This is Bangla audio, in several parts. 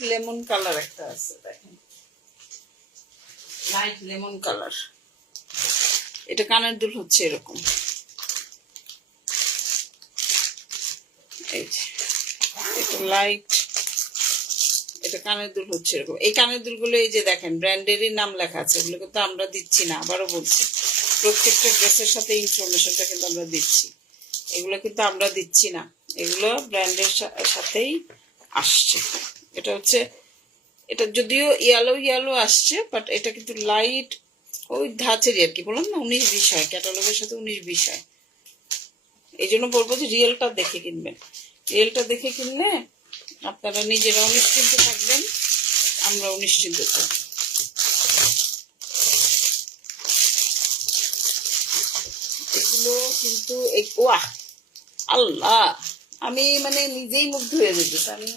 লেমন কালার একটা আছে, দেখেন। Light lemon colour. এটা কানের দুল হচ্ছে এরকম। লাইট এটা কানের দুল হচ্ছে এরকম। এই কানের দুলগুলো এই যে দেখেন ব্র্যান্ডেরই নাম লেখা আছে আমরা দিচ্ছি না, আবারও বলছি। প্রত্যেকটা সাথে ইনফরমেশনটা কিন্তু আমরা দিচ্ছি। এগুলো কিন্তু আমরা দিচ্ছি না। এগুলো ব্র্যান্ডের সাথেই আসছে। এটা হচ্ছে, এটা যদিও ইয়ালো ইয়ালো আসছে বাট এটা কিন্তু লাইট ওই ধাঁচেরই আর কি। বললাম না, উনিশ বিশ হয় ক্যাটালগের সাথে উনিশ বিশ হয়। এই জন্য বলব যে রিয়েলটা দেখে কিনবেন। রিয়েলটা দেখে কিনলে আপনারা নিজেরাও নিশ্চিন্ত থাকবেন, আমরাও নিশ্চিন্ত থাকব। এগুলো কিন্তু ওয়াহ! আল্লাহ! আমি মানে নিজেই মুগ্ধ হয়ে যেতেছে আমি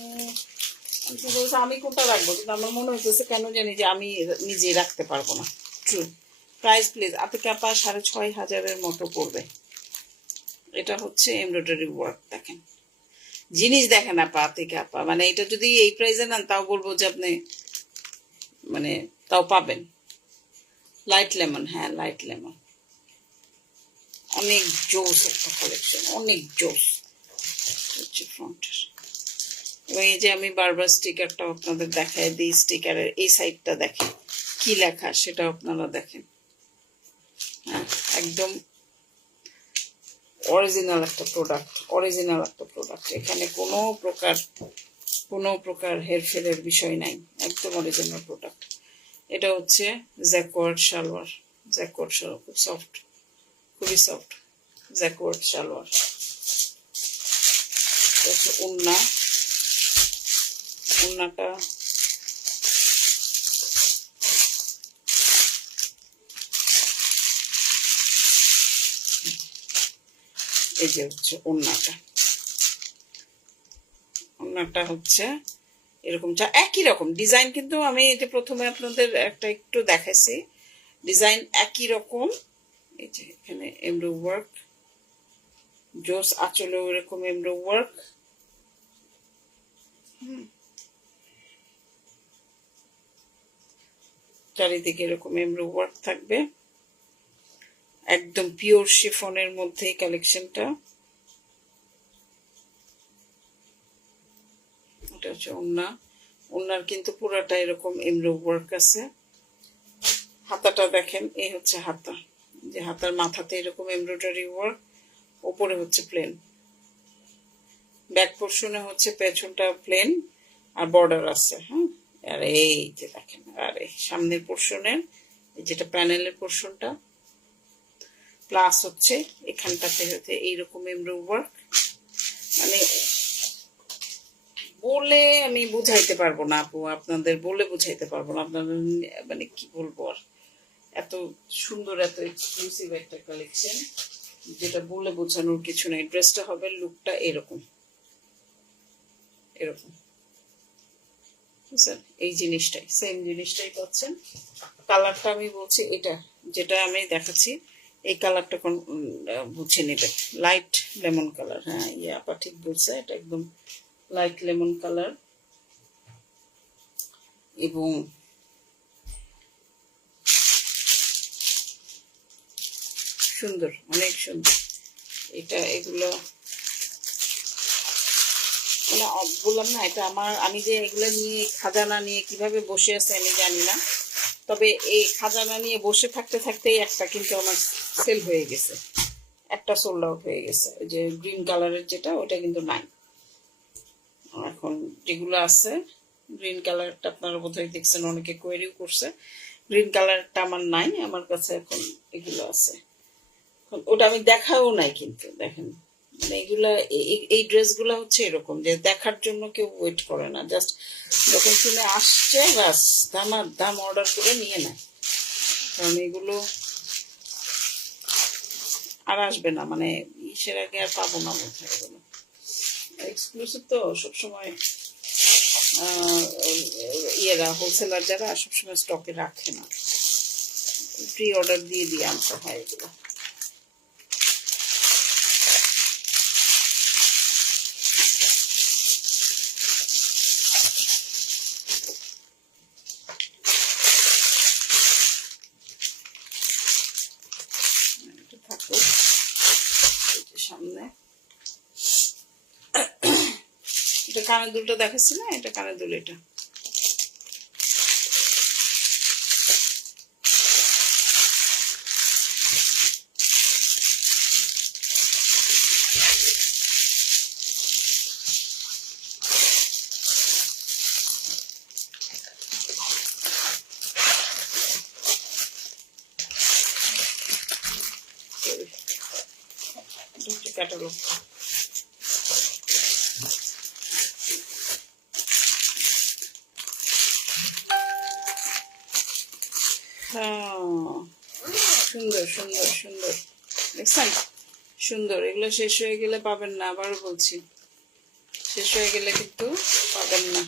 আমি কোনটা রাখব? কিন্তু আমার মনে হইতেছে কেন জানি যে আমি নিজে রাখতে পারব না। ট্রু প্রাইস প্লিজ আপনি কাপা সাড়ে ছয় হাজারের মতো পড়বে এটা হচ্ছে এমব্রয়ডারি ওয়ার্ক দেখেন। জিনিস দেখেন আপা আতে কাপা মানে এটা যদি এই প্রাইসে নেন তাও বলব যে আপনি মানে তাও পাবেন। লাইট লেমন হ্যাঁ লাইট লেমন অনেক জোস একটা কালেকশন অনেক জোস। হচ্ছে ফ্রন্টের এই যে আমি বারবার স্টিকারটা আপনাদের দেখায় দিই স্টিকারের এই সাইডটা দেখেন। কি লেখা সেটা আপনারা দেখেন। হ্যাঁ একদম অরিজিনাল একটা প্রোডাক্ট অরিজিনাল একটা প্রোডাক্ট এখানে কোনো প্রকার কোনো প্রকার হেরফেরের বিষয় নাই। একদম অরিজিনাল প্রোডাক্ট এটা হচ্ছে জ্যাকওয়ার্ড সালোয়ার। জ্যাকওয়ার্ড সালোয়ার খুব সফট খুবই সফট জ্যাকওয়ার্ড সালোয়ার। হচ্ছে উন্না উন্নাটা এই যে হচ্ছে ওন্নাটা ওন্নাটা হচ্ছে এরকম চা একই রকম ডিজাইন কিন্তু আমি এটা প্রথমে আপনাদের একটা একটু দেখাইছি ডিজাইন একই রকম এই যে এখানে এমব্রো ওয়ার্ক জোস আঁচলেও এরকম এমব্রো ওয়ার্ক চারিদিকে এরকম এমব্রো ওয়ার্ক থাকবে। একদম পিওর শিফনের মধ্যে কালেকশনটা। এটা হচ্ছে ওন্না ওন্নার কিন্তু পুরাটা এরকম এমব্রো ওয়ার্ক আছে। হাতাটা দেখেন, এই হচ্ছে হাতা। যে হাতার মাথাতে এরকম এমব্রয়ডারি ওয়ার্ক, ওপরে হচ্ছে প্লেন। ব্যাক পোর্শনে হচ্ছে পেছনটা প্লেন আর বর্ডার আছে হ্যাঁ? আর এই যে দেখেন এই সামনের পোর্শনের যেটা প্যানেলের পোর্শনটা প্লাস হচ্ছে এখানটাতে হচ্ছে এইরকম এমব্রো ওয়ার্ক মানে বলে আমি বুঝাইতে পারব না আপু, আপনাদের বলে বুঝাইতে পারব না। আপনাদের মানে কি বলব আর? এত সুন্দর, এত এক্সক্লুসিভ একটা কালেকশন যেটা বলে বোঝানোর কিছু নেই। ড্রেসটা হবে লুকটা এরকম। এরকম। এই জিনিসটাই সেম জিনিসটাই পাচ্ছেন। কালারটা আমি বলছি এটা, যেটা আমি দেখাচ্ছি। এই কালারটা কোন বুঝে নেবে। লাইট লেমন কালার হ্যাঁ ইয়ে আপা ঠিক বলছে, এটা একদম লাইট লেমন কালার এবং সুন্দর, অনেক সুন্দর। এটা এগুলো মানে বললাম না, এটা আমার, আমি যে এগুলো নিয়ে খাজানা নিয়ে কীভাবে বসে আছে আমি জানি না। তবে এই খাজানা নিয়ে বসে থাকতে থাকতেই একটা কিন্তু আমার সেল হয়ে গেছে। একটা সোল্ড আউট হয়ে গেছে। যে গ্রিন কালারের যেটা ওটা কিন্তু নাই। এখন যেগুলো আছে গ্রিন কালারটা আপনারা বোধহয় দেখছেন, অনেকে কোয়েরিও করছে। গ্রিন কালারটা আমার নাই, আমার কাছে এখন এগুলো আছে। ওটা আমি দেখাও নাই কিন্তু, দেখেন। এগুলা এই- ড্রেসগুলো হচ্ছে এরকম, যে দেখার জন্য কেউ ওয়েট করে না জাস্ট যখন শুনে আসছে, ব্যাস, দাম আর দাম অর্ডার করে নিয়ে নেয়। কারণ এগুলো আর আসবে না মানে ইসের আগে আর পাবো না বোধ এগুলো। এক্সক্লুসিভ তো সবসময় ইয়েরা হোলসেলার যারা সবসময় স্টকে রাখে না। প্রি অর্ডার দিয়ে দিয়ে আনতে হয় এগুলো। কানের দুলটা দেখাচ্ছি না এটা কানের দুল এটা। দুটো সুন্দর সুন্দর সুন্দর। দেখছেন? সুন্দর। এগুলো শেষ হয়ে গেলে পাবেন না, আবারও বলছি। শেষ হয়ে গেলে কিন্তু পাবেন না।